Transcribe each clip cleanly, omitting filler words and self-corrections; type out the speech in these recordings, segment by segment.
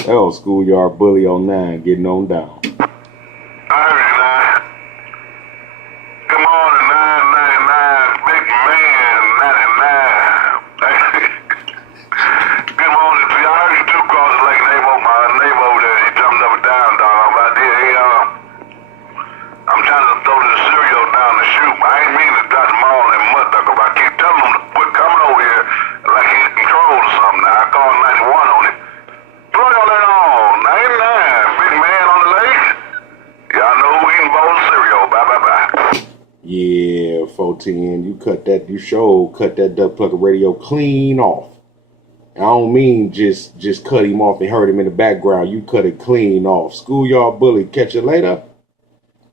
That old schoolyard bully on 9 getting on down. I heard you now. Good morning, 999, big man, 99. Good morning to you. I heard you two cross the lake neighbor, my neighbor over there. He jumped up and down, dog. I'm out there. I'm trying to throw the cereal down the chute. I ain't mean to drop them all in mud duck. I keep telling him to quit coming over here like he's in control or something. Now I called 91 on him. Plug all that on. 99, big man on the lake. Y'all know who eating bowl of cereal. Bye, bye, bye. Yeah, 410, you cut that duck plucker radio clean off. I don't mean just cut him off and hurt him in the background. You cut it clean off. Schoolyard bully, catch you later.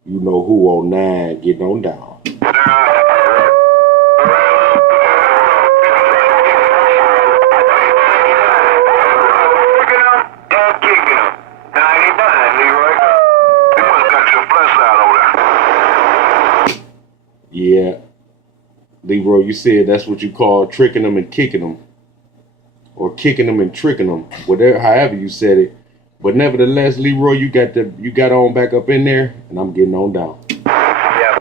You know who on 9 getting on down. Yeah, Leroy, you said that's what you call tricking them and kicking them, or kicking them and tricking them, whatever, however you said it. But nevertheless, Leroy, you got on back up in there, and I'm getting on down. Yeah.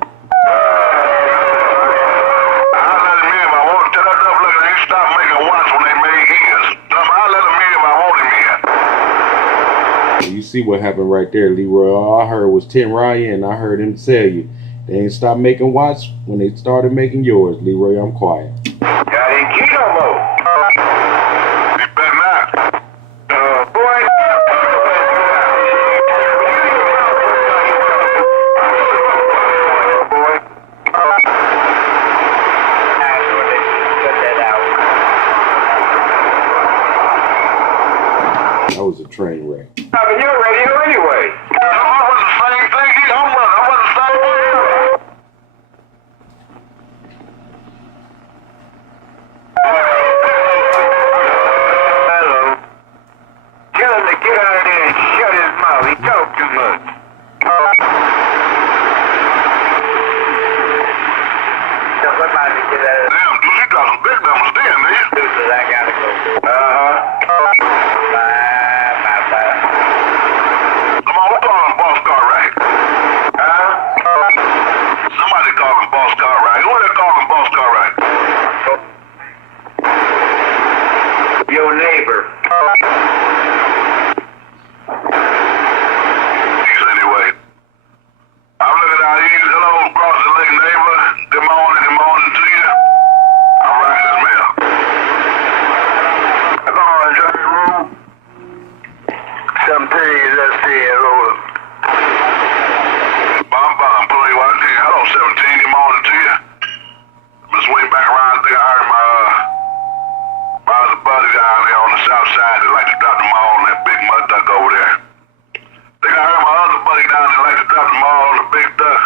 I'll let him in if I want. Tell that double look, he stopped making watch when they made ears. I'll let him in if I want him in. You see what happened right there, Leroy. All I heard was Tim Ryan, and I heard him tell you. They ain't stopped making watch when they started making yours, Leroy. I'm quiet. Got in key no more. You better not. Boy. That was a train wreck. I mean, you're radio anyway. I was the same thing. I was the same thing. Hello. Tell him to get out of there and shut his mouth. He talk too much. Somebody get out of there. Damn, dude, you got some big numbers there, man. Dude, I gotta go. Come on, who calling Boss Cartwright? Somebody calling Boss Cartwright. Who are they calling Boss Cartwright? Your neighbor. Jeez, anyway. I'm looking out here. Hello, across the lake neighbor. Good morning to you. I'm right this mail. Come on, Johnny Room. Some things I see hello. Bomb, pull you out here. Hello, 17, good morning to you. I'm just waiting back around. I think I heard my other buddy down there on the south side that like to drop them all on that big mud duck over there. Think I heard my other buddy down there like to drop them all on the big duck.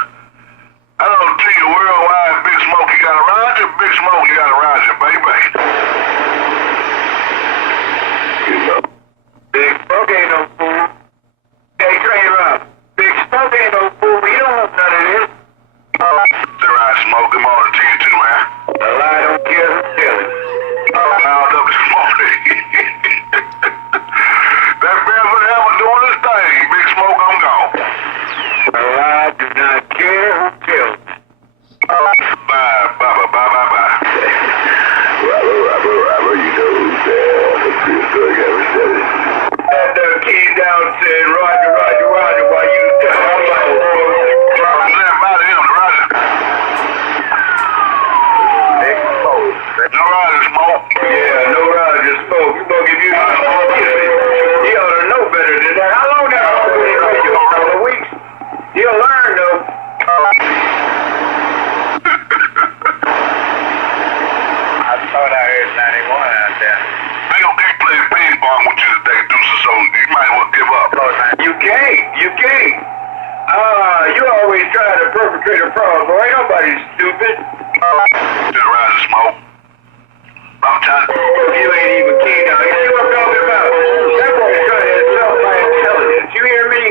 Hello to you, worldwide Big Smoke. You got a Roger? Big Smoke, you got a Roger, baby. Big Smoke ain't no fool. Hey, Trey Rob. Big Smoke ain't no fool. You don't want none of this. All right, Smoke. Good morning to you too, man. A lie don't care who's telling. Found up this morning. That Beverly Hammer doing his thing. Big Smoke, I'm gone. A lie does not care who tells. Bye. Robber, you know who's there. That key down said, Roger, while you down. Stand by to him, Roger. Big Smoke. No Roger Smoke. Yeah, no Roger Smoke. You gonna give you the smoke? He ought to know better than that. How long that been in radio? A couple of weeks. He'll learn though. I thought I heard 91 out there. They gonna keep playing ping pong with you today, Deuce, so you might as well give up. You can't. You always try to perpetrate a problem, boy. Ain't nobody stupid. Still rising, Smoke. I'm trying to... You ain't even keen now. You see what I'm talking about? That boy's trying to insult my intelligence. You hear me?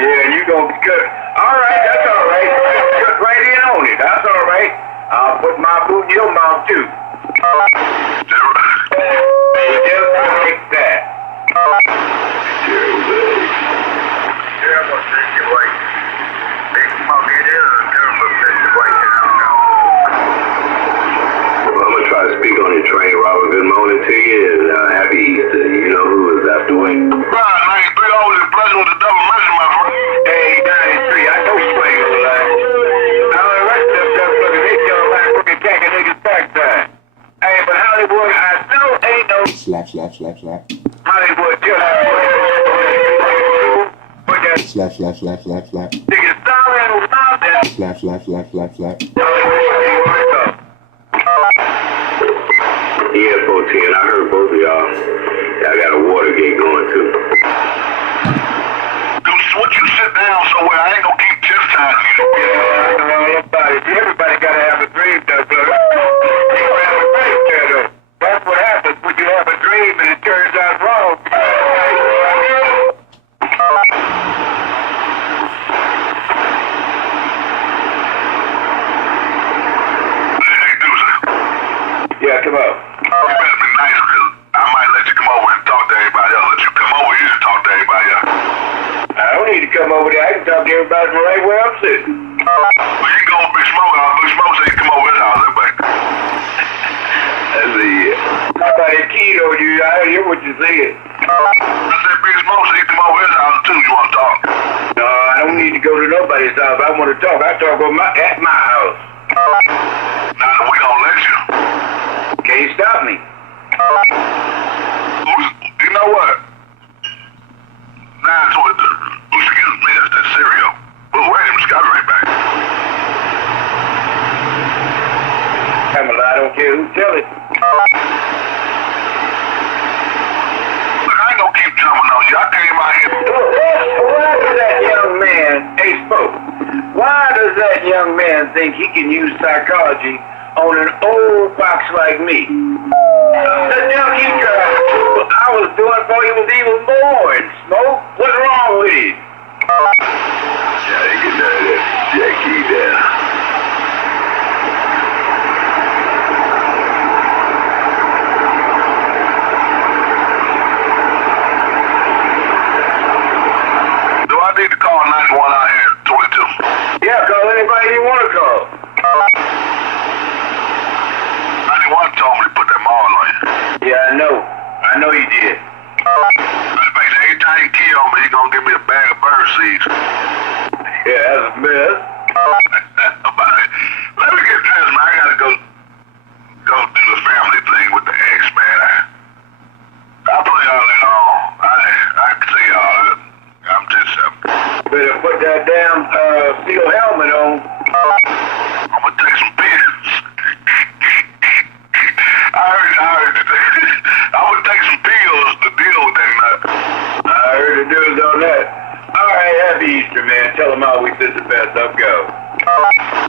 Yeah, you gonna cut. All right, that's all right. Cut right in on it. That's all right. I'll put my boot in your mouth, too. Hollywood, slap. Yeah, 410, I heard both of y'all. Y'all got a Watergate going too. Dude, would you sit down somewhere? I ain't gonna keep chastising you. Yeah, I know all about it. Everybody gotta have a dream, though, brother. You gotta have a dream, though. That's what happens when you have a dream and it turns out wrong. Yeah, come on. You better be nice, because I might let you come over and talk to everybody else. Let you come over here and talk to everybody else. I don't need to come over there. I can talk to everybody from right where I'm sitting. Well, you can go over Big Smoke house. Big Smoke said you come over his house, everybody. That's it. How about that kid on you? I hear what you said. I said Big Smoke said you come over his house, too. You want to talk? No, I don't need to go to nobody's house. I want to talk. I talk at my house. Now that we don't let you. Can't stop me. You know what? Nah, excuse me, that's that cereal. Well, wait a minute, I'll be right back. I don't care who tell it. Look, I ain't gonna keep jumping on you. I came out here. Why does that young man, hey, Spoke, why does that young man think he can use psychology on an old fox like me? Let them keep driving. What I was doing for you was even more. And Smoke, what's wrong with it? Yeah, they get that Jackie there. Do I need to call 91 out here at 22? Yeah, call anybody you want to call. 91 told me to put that mall on you. Yeah, I know. I know you did. Every time you kill me, you're gonna give me a bag of bird seeds. Yeah, that's a mess. Let me get dressed, man. I gotta go do the family thing with the ex, man. I'll play y'all later on. I can see y'all. I'm just better put that damn steel helmet on. I'm gonna take some pills. I heard that. I would take some pills to deal with that nut. I heard the news on that. All right, happy Easter, man. Tell them how we did the best up go.